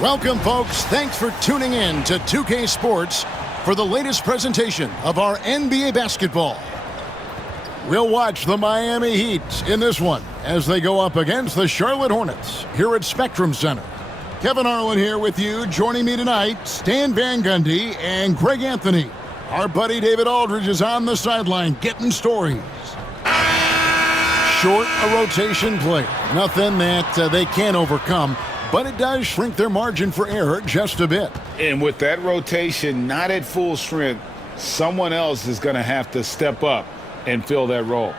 Welcome, folks. Thanks for tuning in to 2K Sports for the latest presentation of our NBA basketball. We'll watch the Miami Heat in this one as they go up against the Charlotte Hornets here at Spectrum Center. Kevin Harlan here with you. Joining me tonight, Stan Van Gundy and Greg Anthony. Our buddy David Aldridge is on the sideline getting stories. Short a rotation play. Nothing that they can't overcome, but it does shrink their margin for error just a bit. And with that rotation not at full strength, someone else is going to have to step up and fill that role.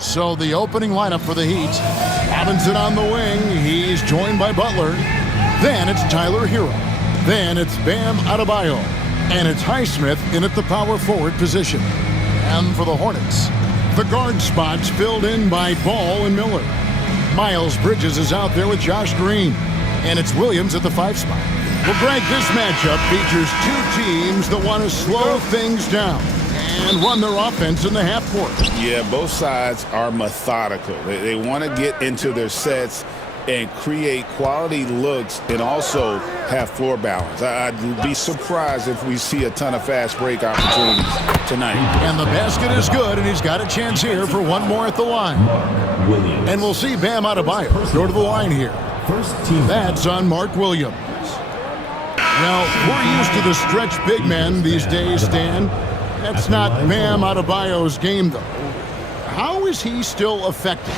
So the opening lineup for the Heat. Robinson on the wing. He's joined by Butler. Then it's Tyler Hero. Then it's Bam Adebayo. And it's Highsmith in at the power forward position. And for the Hornets, the guard spots filled in by Ball and Miller. Miles Bridges is out there with Josh Green. And it's Williams at the 5 spot. Well, Greg, this matchup features two teams that want to slow things down and run their offense in the half court. Yeah, both sides are methodical. They want to get into their sets and create quality looks and also have floor balance. I'd be surprised if we see a ton of fast break opportunities tonight. And the basket is good, and he's got a chance here for one more at the line. And we'll see Bam Adebayo go to the line here. That's on Mark Williams. Now, we're used to the stretch big men these days, Stan. That's not Bam Adebayo's game, though. How is he still effective?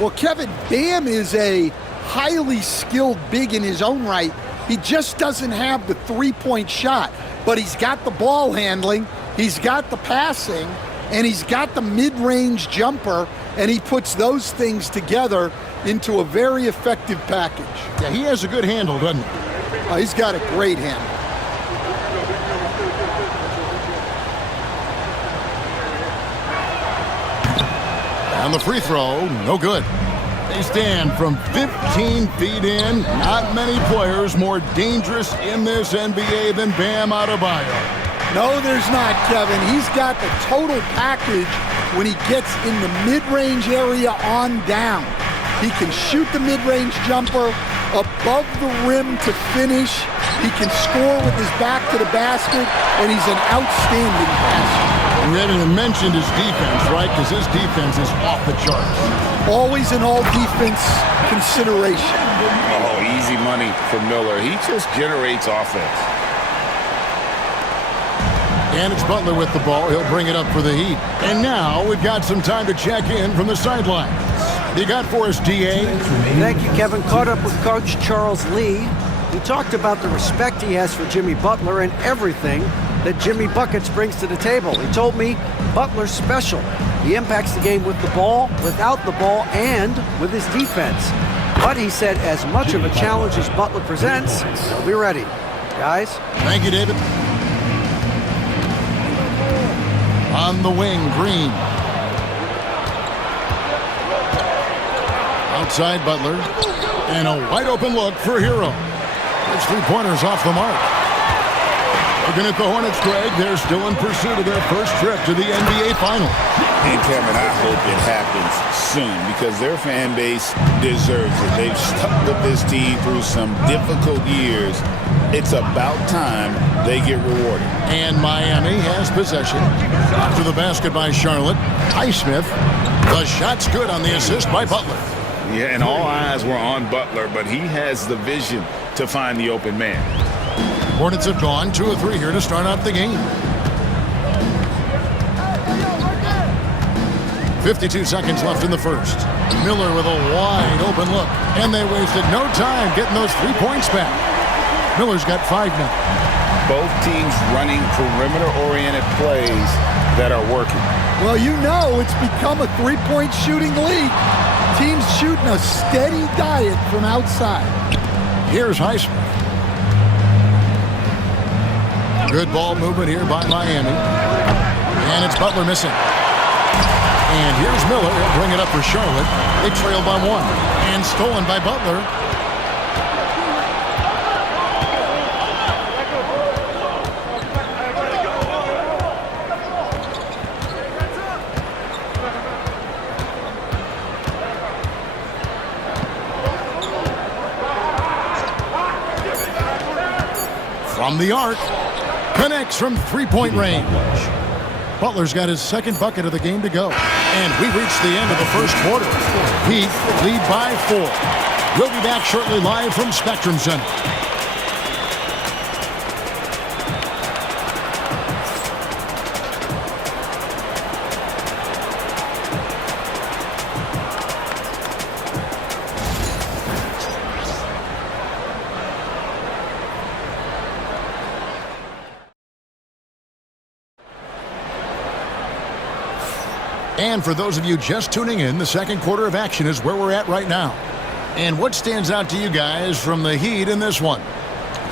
Well, Kevin, Bam is a highly skilled big in his own right. He just doesn't have the three-point shot, but he's got the ball handling, he's got the passing, and he's got the mid-range jumper, and he puts those things together into a very effective package. Yeah, he has a good handle, doesn't he? He's got a great handle. On the free throw, no good. They stand from 15 feet in. Not many players more dangerous in this NBA than Bam Adebayo. No, there's not, Kevin. He's got the total package when he gets in the mid-range area on down. He can shoot the mid-range jumper above the rim to finish. He can score with his back to the basket, and he's an outstanding passer. We haven't even mentioned his defense, right? Because his defense is off the charts. Always an all-defense consideration. Oh, easy money for Miller. He just generates offense. And it's Butler with the ball. He'll bring it up for the Heat. And now we've got some time to check in from the sidelines. You got for us, D.A.? Thank you, Kevin. Caught up with Coach Charles Lee. He talked about the respect he has for Jimmy Butler and everything that Jimmy Buckets brings to the table. He told me Butler's special. He impacts the game with the ball, without the ball, and with his defense. But he said as much of a challenge as Butler presents, he'll be ready. Guys? Thank you, David. On the wing, Green. Outside Butler. And a wide open look for Hero. There's 3-pointers off the mark. Looking at the Hornets, Greg, they're still in pursuit of their first trip to the NBA Final. And Kevin, I hope it happens soon because their fan base deserves it. They've stuck with this team through some difficult years. It's about time they get rewarded. And Miami has possession. To the basket by Charlotte. Highsmith. The shot's good on the assist by Butler. Yeah, and all eyes were on Butler, but he has the vision to find the open man. Hornets have gone 2 of 3 here to start out the game. 52 seconds left in the first. Miller with a wide open look. And they wasted no time getting those 3 points back. Miller's got 5 now. Both teams running perimeter-oriented plays that are working. Well, you know it's become a three-point shooting league. Teams shooting a steady diet from outside. Here's Highsmith. Good ball movement here by Miami. And it's Butler missing. And here's Miller. He'll bring it up for Charlotte. They trail by 1. And stolen by Butler. From the arc. Connects from three-point range. Butler's got his second bucket of the game to go. And we reached the end of the first quarter. Heat lead by 4. We'll be back shortly live from Spectrum Center. And for those of you just tuning in, the second quarter of action is where we're at right now. And what stands out to you guys from the Heat in this one?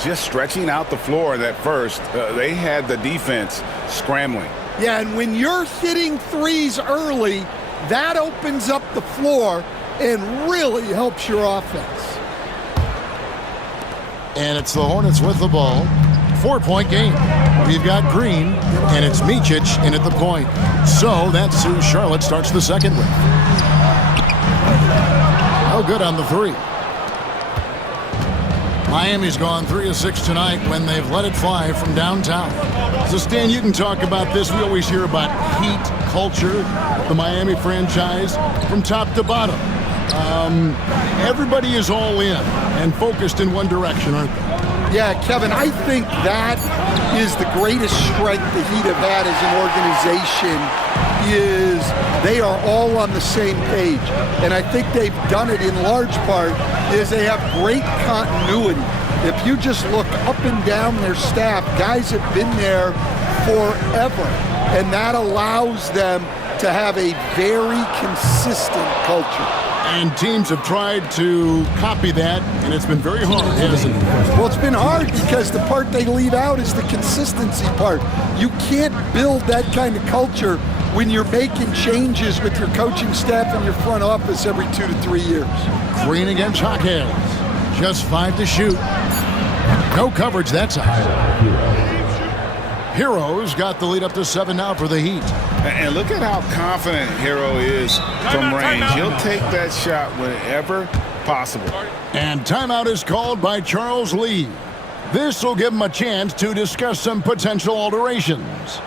Just stretching out the floor at first. They had the defense scrambling. Yeah, and when you're hitting threes early, that opens up the floor and really helps your offense. And it's the Hornets with the ball. 4-point game. We've got Green, and it's Micic in at the point. So that's who Charlotte starts the second with. Oh, good on the three. Miami's gone 3 of 6 tonight when they've let it fly from downtown. So, Stan, you can talk about this. We always hear about Heat culture, the Miami franchise, from top to bottom. Everybody is all in and focused in one direction, aren't they? Yeah, Kevin, I think that is the greatest strength the Heat have had as an organization is they are all on the same page. And I think they've done it in large part is they have great continuity. If you just look up and down their staff, guys have been there forever. And that allows them to have a very consistent culture. And teams have tried to copy that, and it's been very hard, hasn't it? Well, it's been hard because the part they leave out is the consistency part. You can't build that kind of culture when you're making changes with your coaching staff and your front office every 2 to 3 years. Green against Hawkins. Just 5 to shoot. No coverage that side. Heroes got the lead up to 7 now for the Heat. And look at how confident Hero is from range. He'll take that shot whenever possible. And timeout is called by Charles Lee. This will give him a chance to discuss some potential alterations.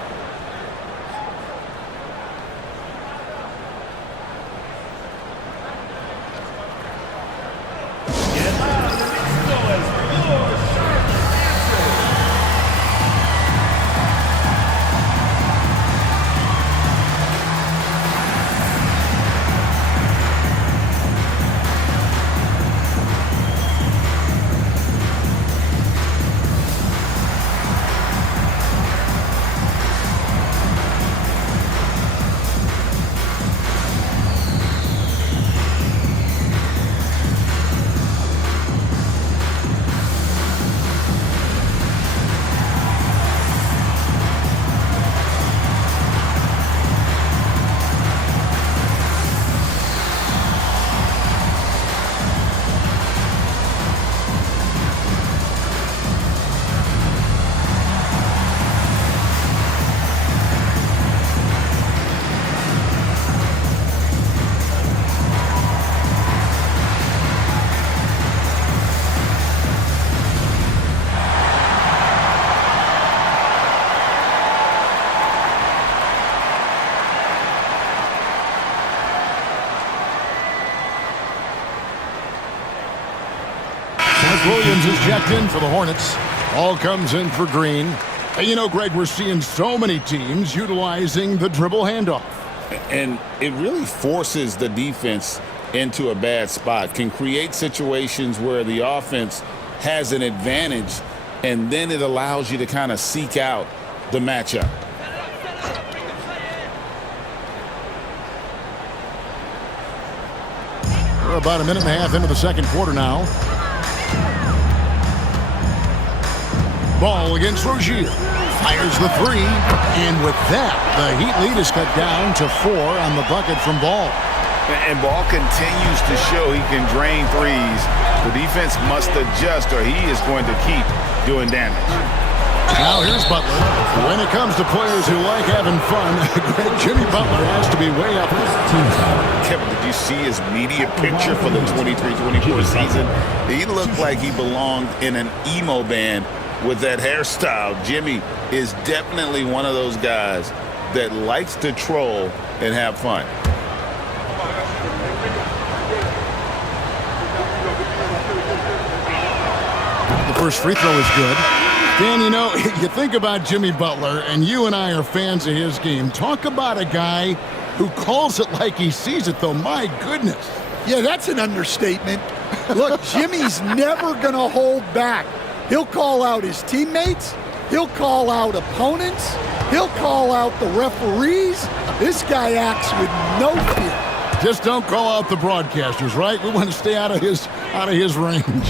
Williams is checked in for the Hornets. All comes in for Green. And you know, Greg, we're seeing so many teams utilizing the dribble handoff. And it really forces the defense into a bad spot, can create situations where the offense has an advantage, and then it allows you to kind of seek out the matchup. We're about a minute and a half into the second quarter now. Ball against Rozier. Fires the three. And with that, the Heat lead is cut down to 4 on the bucket from Ball. And Ball continues to show he can drain threes. The defense must adjust or he is going to keep doing damage. Now here's Butler. When it comes to players who like having fun, Jimmy Butler has to be way up there. Kevin, did you see his media picture for the 23-24 season? He looked like he belonged in an emo band with that hairstyle. Jimmy is definitely one of those guys that likes to troll and have fun. The first free throw is good. Dan, you know, you think about Jimmy Butler, and you and I are fans of his game. Talk about a guy who calls it like he sees it, though. My goodness. Yeah, that's an understatement. Look, Jimmy's never going to hold back. He'll call out his teammates. He'll call out opponents. He'll call out the referees. This guy acts with no fear. Just don't call out the broadcasters, right? We want to stay out of his range.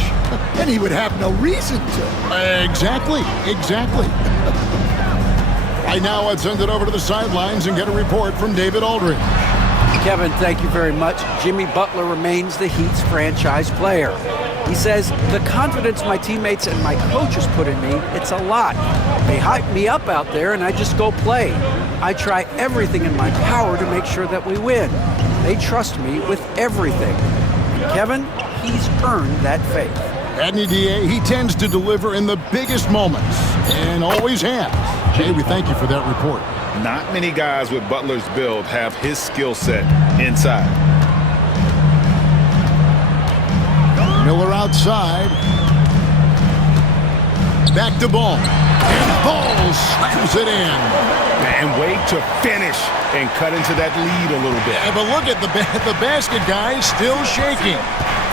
And he would have no reason to. Exactly. Right now, let's send it over to the sidelines and get a report from David Aldridge. Kevin, thank you very much. Jimmy Butler remains the Heat's franchise player. He says, the confidence my teammates and my coaches put in me, it's a lot. They hype me up out there and I just go play. I try everything in my power to make sure that we win. They trust me with everything. And Kevin, he's earned that faith. Adney DA, he tends to deliver in the biggest moments and always has. Jay, we thank you for that report. Not many guys with Butler's build have his skill set inside. Miller outside. Back to Ball. And Ball slams it in. And wait to finish and cut into that lead a little bit. Yeah, but look at the basket, guys, still shaking.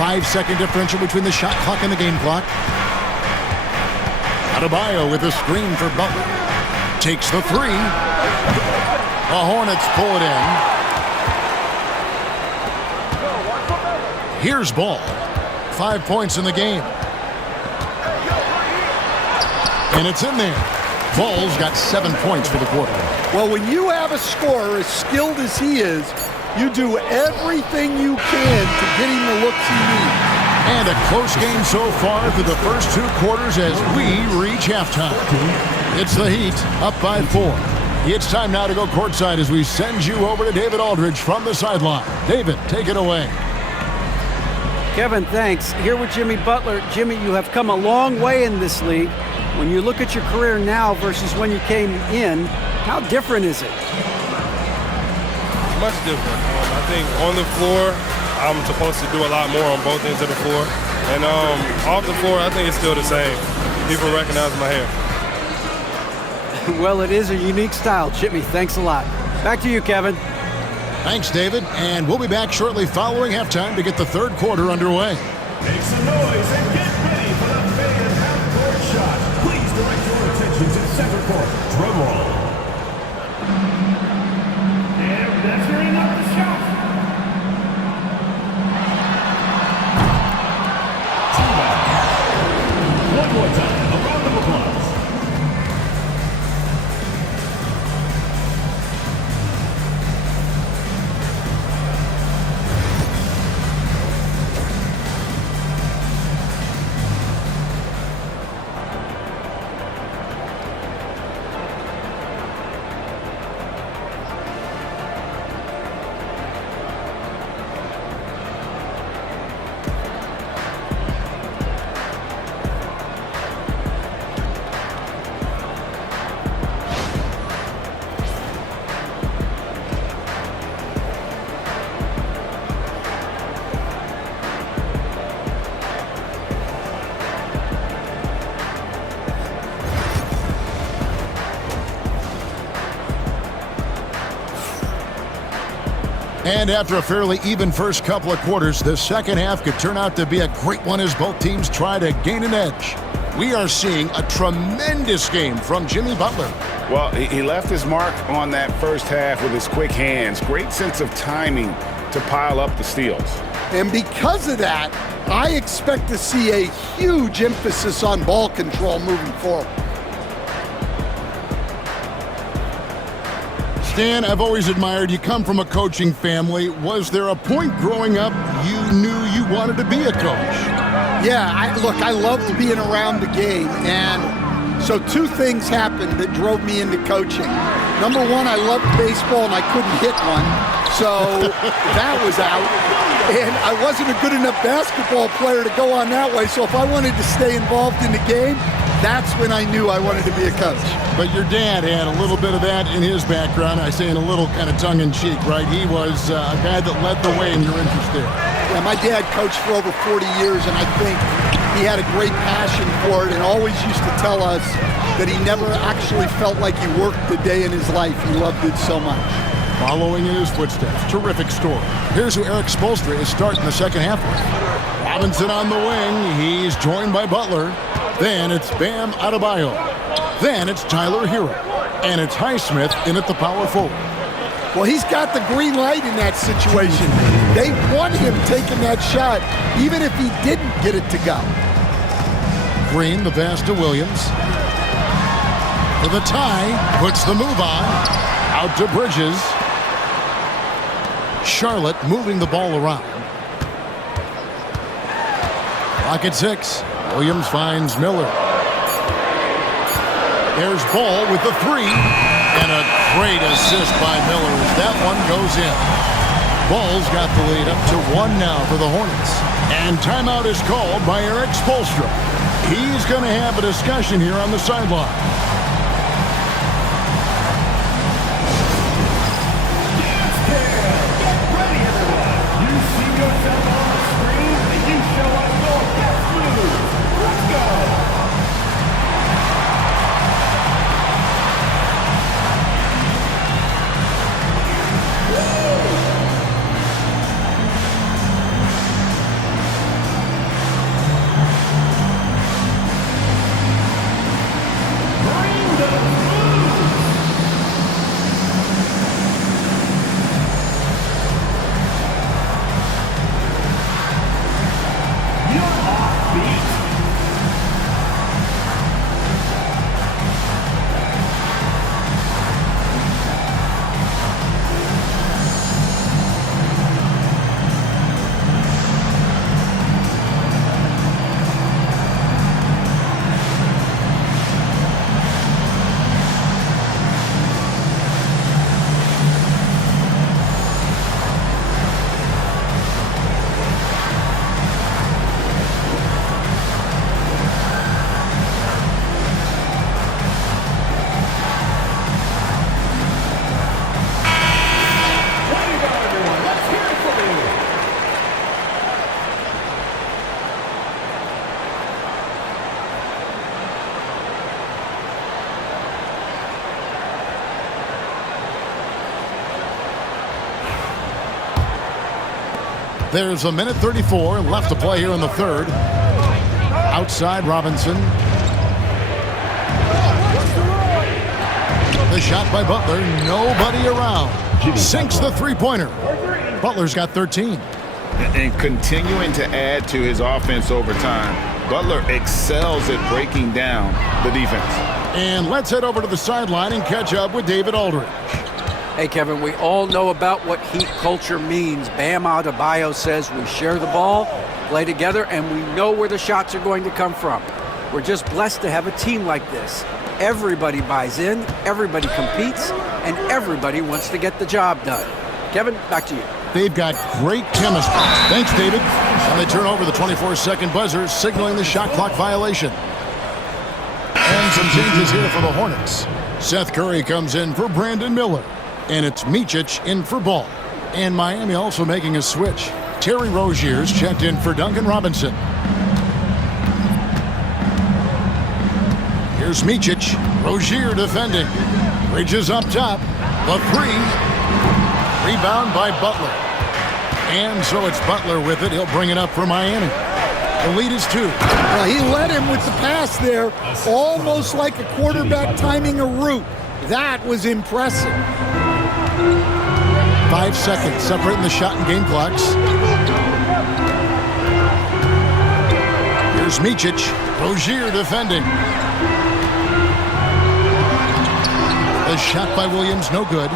5-second differential between the shot clock and the game clock. Adebayo with a screen for Butler. Takes the three. The Hornets pull it in. Here's Ball. 5 points in the game. And it's in there. Ball's got 7 points for the quarter. Well, when you have a scorer as skilled as he is, you do everything you can to get him the looks he needs. And a close game so far through the first 2 quarters as we reach halftime. It's the Heat up by 4. It's time now to go courtside as we send you over to David Aldridge from the sideline. David, take it away. Kevin, thanks. Here with Jimmy Butler. Jimmy, you have come a long way in this league. When you look at your career now versus when you came in, how different is it? Much different. I think on the floor, I'm supposed to do a lot more on both ends of the floor. And off the floor, I think it's still the same. People recognize my hair. Well, it is a unique style, Jimmy. Thanks a lot. Back to you, Kevin. Thanks, David. And we'll be back shortly following halftime to get the third quarter underway. Make some noise and get ready for the big half-court shot. Please direct your attention to center court. Drum roll. And measuring up the shot. One more time. A round of applause. And after a fairly even first couple of quarters, the second half could turn out to be a great one as both teams try to gain an edge. We are seeing a tremendous game from Jimmy Butler. Well, he left his mark on that first half with his quick hands. Great sense of timing to pile up the steals. And because of that, I expect to see a huge emphasis on ball control moving forward. Stan, I've always admired you. Come from a coaching family. Was there a point growing up you knew you wanted to be a coach? Yeah, I loved being around the game, and so 2 things happened that drove me into coaching. Number one, I loved baseball and I couldn't hit one, so that was out. And I wasn't a good enough basketball player to go on that way, so if I wanted to stay involved in the game, That's when I knew I wanted to be a coach. But your dad had a little bit of that in his background. I say in a little kind of tongue-in-cheek, right? He was a guy that led the way in your interest there. Yeah, my dad coached for over 40 years, and I think he had a great passion for it and always used to tell us that he never actually felt like he worked a day in his life. He loved it so much. Following in his footsteps, terrific story. Here's who Eric Spoelstra is starting the second half with. Robinson on the wing. He's joined by Butler. Then it's Bam Adebayo. Then it's Tyler Hero. And it's Highsmith in at the power forward. Well, he's got the green light in that situation. They want him taking that shot, even if he didn't get it to go. Green, the pass to Williams. For the tie, puts the move on. Out to Bridges. Charlotte moving the ball around. Clock at 6. Williams finds Miller. There's Ball with the 3. And a great assist by Miller as that one goes in. Ball's got the lead up to 1 now for the Hornets. And timeout is called by Eric Spoelstra. He's going to have a discussion here on the sideline. There's a minute 34 left to play here in the third. Outside Robinson. The shot by Butler. Nobody around. Sinks the three-pointer. Butler's got 13. And continuing to add to his offense over time. Butler excels at breaking down the defense. And let's head over to the sideline and catch up with David Aldridge. Hey, Kevin, we all know about what Heat culture means. Bam Adebayo says we share the ball, play together, and we know where the shots are going to come from. We're just blessed to have a team like this. Everybody buys in, everybody competes, and everybody wants to get the job done. Kevin, back to you. They've got great chemistry. Thanks, David. And they turn over the 24-second buzzer, signaling the shot clock violation. And some changes here for the Hornets. Seth Curry comes in for Brandon Miller. And it's Micic in for Ball. And Miami also making a switch. Terry Rozier's checked in for Duncan Robinson. Here's Micic. Rozier defending. Bridges up top. The 3. Rebound by Butler. And so it's Butler with it. He'll bring it up for Miami. The lead is 2. Well, he led him with the pass there, almost like a quarterback timing a route. That was impressive. 5 seconds separating the shot and game clocks. Here's Micic. Rozier defending. The shot by Williams, no good.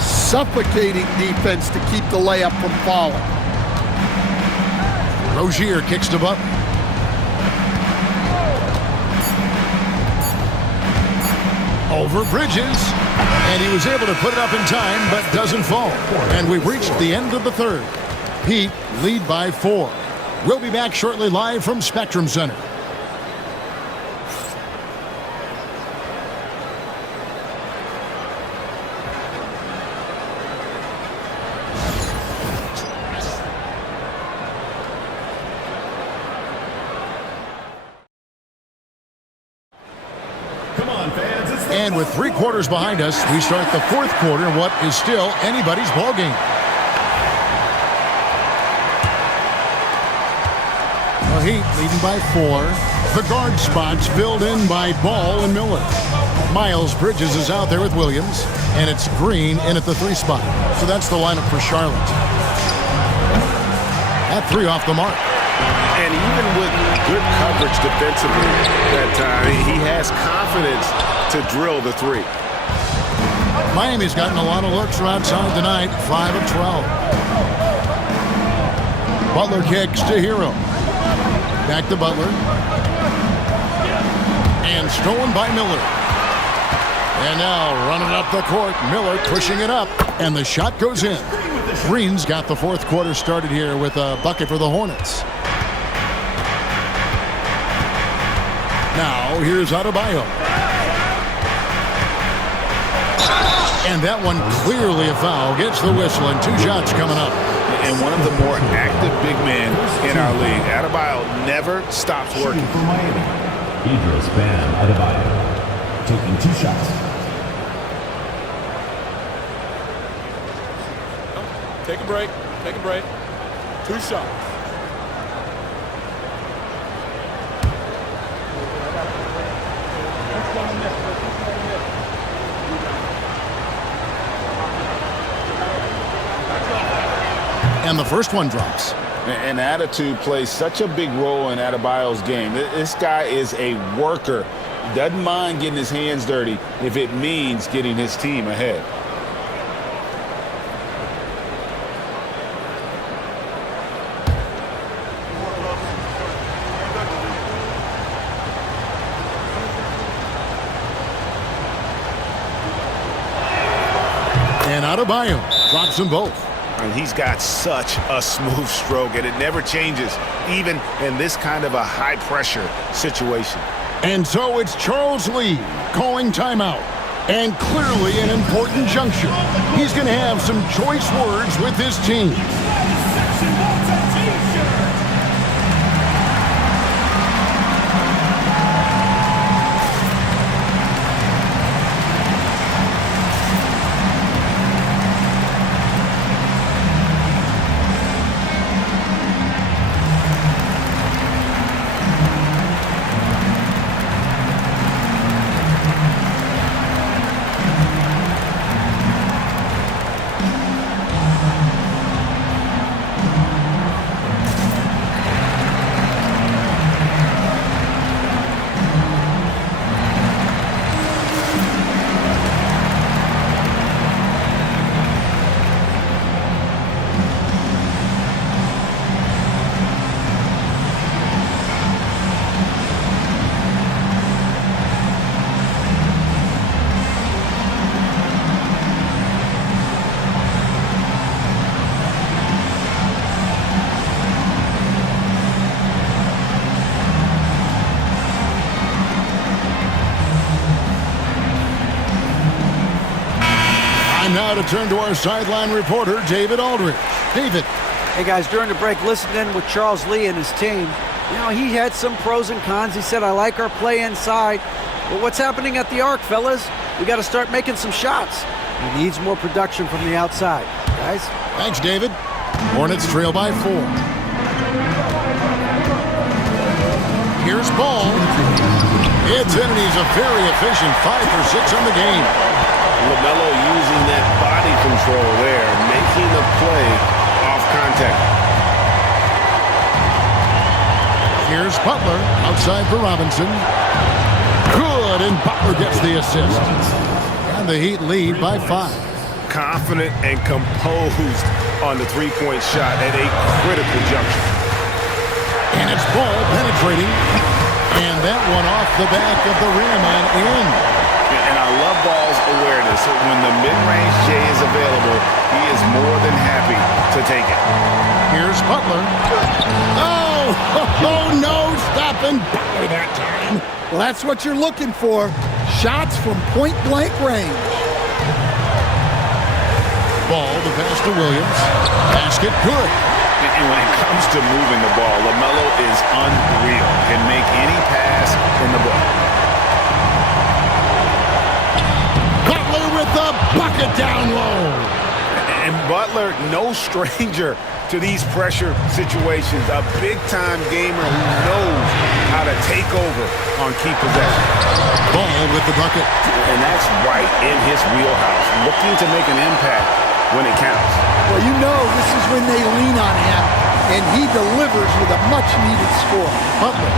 Suffocating defense to keep the layup from falling. Rozier kicks to Butler. Over Bridges. And he was able to put it up in time, but doesn't fall. And we've reached the end of the third. Heat lead by 4. We'll be back shortly live from Spectrum Center. And with 3 quarters behind us, we start the 4th quarter in what is still anybody's ballgame. The Heat leading by 4. The guard spots filled in by Ball and Miller. Miles Bridges is out there with Williams, and it's Green in at the 3 spot. So that's the lineup for Charlotte. At 3 off the mark. And even with good coverage defensively that time, he has confidence to drill the 3. Miami's gotten a lot of looks from outside tonight, 5 of 12. Butler kicks to Hero. Back to Butler. And stolen by Miller. And now running up the court, Miller pushing it up, and the shot goes in. Green's got the 4th quarter started here with a bucket for the Hornets. Now here's Adebayo. And that one clearly a foul. Gets the whistle, and 2 shots coming up. And one of the more active big men in our league. Adebayo never stops working. For Miami, Idris Bam Adebayo, taking 2 shots. Take a break. Take a break. 2 shots. And the first one drops. And attitude plays such a big role in Adebayo's game. This guy is a worker. Doesn't mind getting his hands dirty if it means getting his team ahead. And Adebayo drops them both. And he's got such a smooth stroke, and it never changes, even in this kind of a high-pressure situation. And so it's Charles Lee calling timeout. And clearly an important juncture. He's going to have some choice words with his team. Now to turn to our sideline reporter, David Aldridge. David. Hey, guys, during the break, listening in with Charles Lee and his team, you know, he had some pros and cons. He said, I like our play inside. But what's happening at the arc, fellas? We got to start making some shots. He needs more production from the outside. Guys? Thanks, David. Hornets trail by 4. Here's Ball. It's in, and he's a very efficient 5 for 6 on the game. LaMelo using that body control there, making the play off contact. Here's Butler outside for Robinson. Good, and Butler gets the assist. And the Heat lead by 5. Confident and composed on the 3-point shot at a critical juncture. And it's Ball penetrating. And that one off the back of the rim and in. And I love Ball's awareness. When the mid-range J is available, he is more than happy to take it. Here's Butler. Oh, no, stopping Butler that time. Well, that's what you're looking for. Shots from point-blank range. Ball, the pass to Williams. Basket, good. And when it comes to moving the ball, LaMelo is unreal. Can make any pass in the book. Bucket down low. And Butler, no stranger to these pressure situations. A big-time gamer who knows how to take over on key possession. Ball with the bucket. And that's right in his wheelhouse, looking to make an impact when it counts. Well, you know this is when they lean on him, and he delivers with a much-needed score. Butler.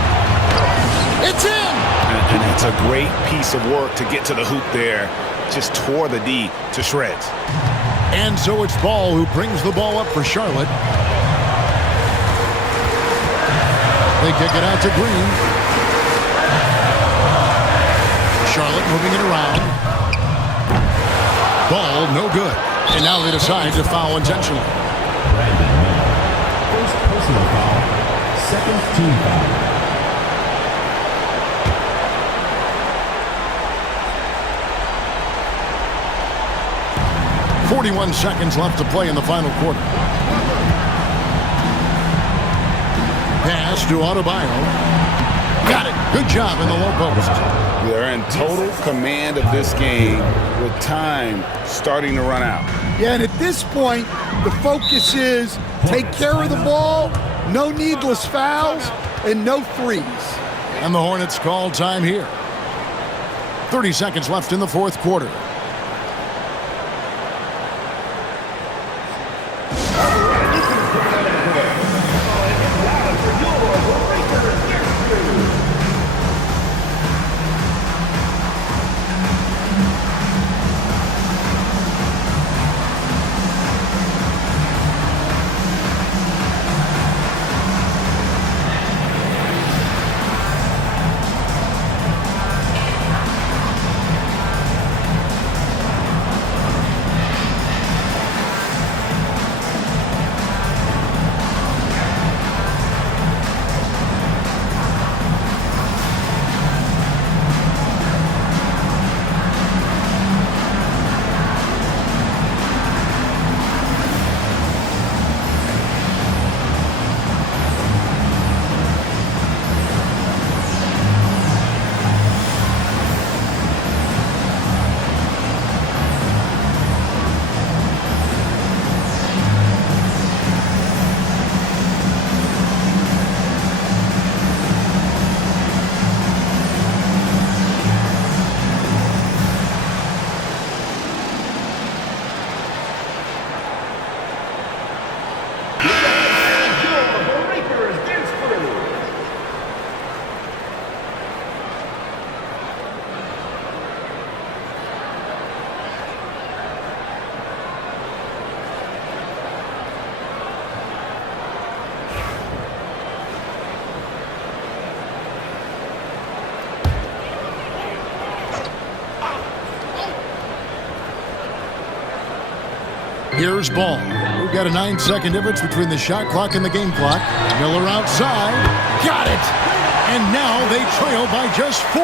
It's in! And it's a great piece of work to get to the hoop there. Just tore the D to shreds. And so it's Ball who brings the ball up for Charlotte. They kick it out to Green. Charlotte moving it around. Ball no good. And now they decide to foul intentionally. First personal foul. Second team foul. 41 seconds left to play in the final quarter. Pass to Adebayo. Got it. Good job in the low post. They're in total command of this game with time starting to run out. Yeah, and at this point, the focus is take care of the ball, no needless fouls, and no threes. And the Hornets call time here. 30 seconds left in the fourth quarter. Here's Ball. We've got a 9-second difference between the shot clock and the game clock. Miller outside. Got it! And now they trail by just 4.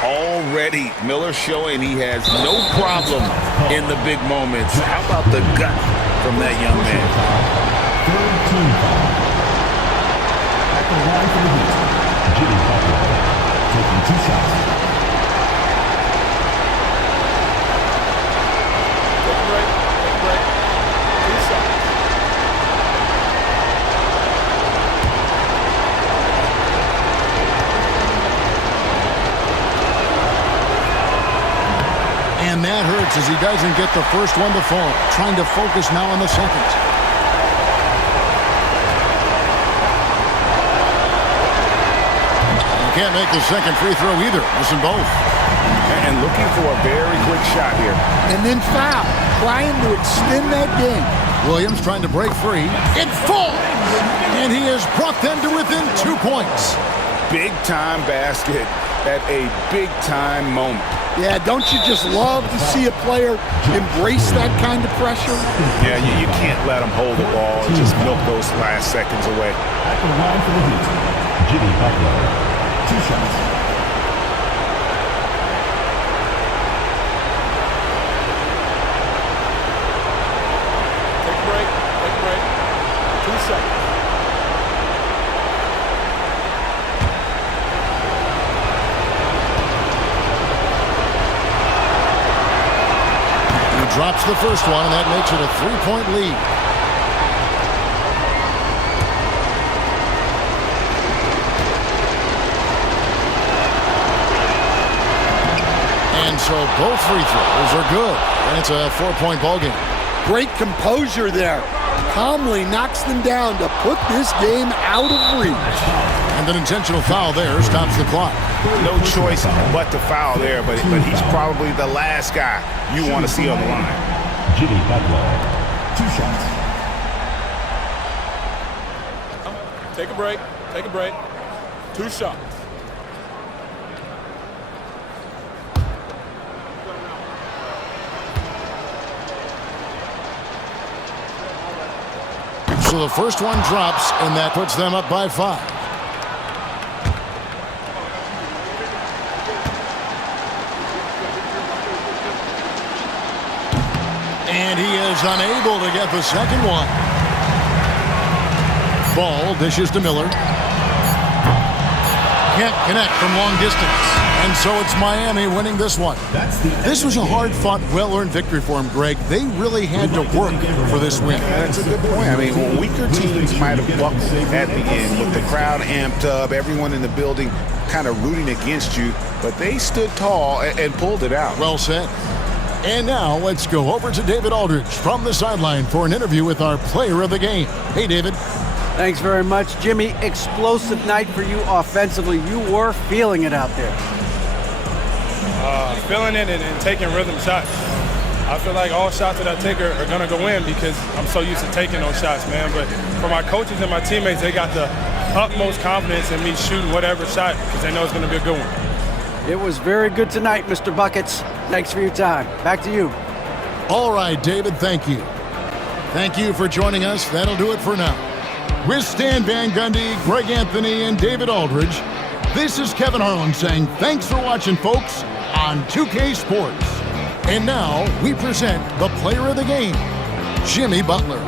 Already, Miller showing he has no problem in the big moments. How about the gut from that young man? Third team foul. At the line for the Heat, Jimmy Butler taking 2 shots. And that hurts as he doesn't get the first one to fall. Trying to focus now on the second. Can't make the second free throw either. Missing both. And looking for a very quick shot here. And then foul, trying to extend that game. Williams trying to break free. It falls! And he has brought them to within 2 points. Big-time basket at a big-time moment. Yeah, don't you just love to see a player embrace that kind of pressure? Yeah, you can't let him hold the ball and just milk those last seconds away. At the line for the Heat, Jimmy Butler, 2 shots. Take a break. 2 seconds. drops the first one, and that makes it a 3-point lead. And so both free throws are good, and it's a 4-point ball game. Great composure there. Calmly knocks them down to put this game out of reach. And an intentional foul there stops the clock. No choice but to foul there, but he's probably the last guy you want to see on the line. Jimmy Butler, 2 shots. Take a break. Take a break. 2 shots. So the first one drops, and that puts them up by 5. And he is unable to get the second one. Ball dishes to Miller. Can't connect from long distance. And so it's Miami winning this one. This was a hard-fought, well-earned victory for him, Greg. They really had to work for this win. That's a good point. I mean, weaker teams might have bucked at the end with the crowd amped up, everyone in the building kind of rooting against you, but they stood tall and pulled it out. Well said. And now let's go over to David Aldridge from the sideline for an interview with our player of the game. Hey, David. Thanks very much, Jimmy. Explosive night for you offensively. You were feeling it out there. Feeling it and taking rhythm shots. I feel like all shots that I take are going to go in because I'm so used to taking those shots, man. But for my coaches and my teammates, they got the utmost confidence in me shooting whatever shot because they know it's going to be a good one. It was very good tonight, Mr. Buckets. Thanks for your time. Back to you. All right, David, thank you. Thank you for joining us. That'll do it for now. With Stan Van Gundy, Greg Anthony, and David Aldridge, this is Kevin Harlan saying thanks for watching, folks, on 2K Sports. And now we present the player of the game, Jimmy Butler.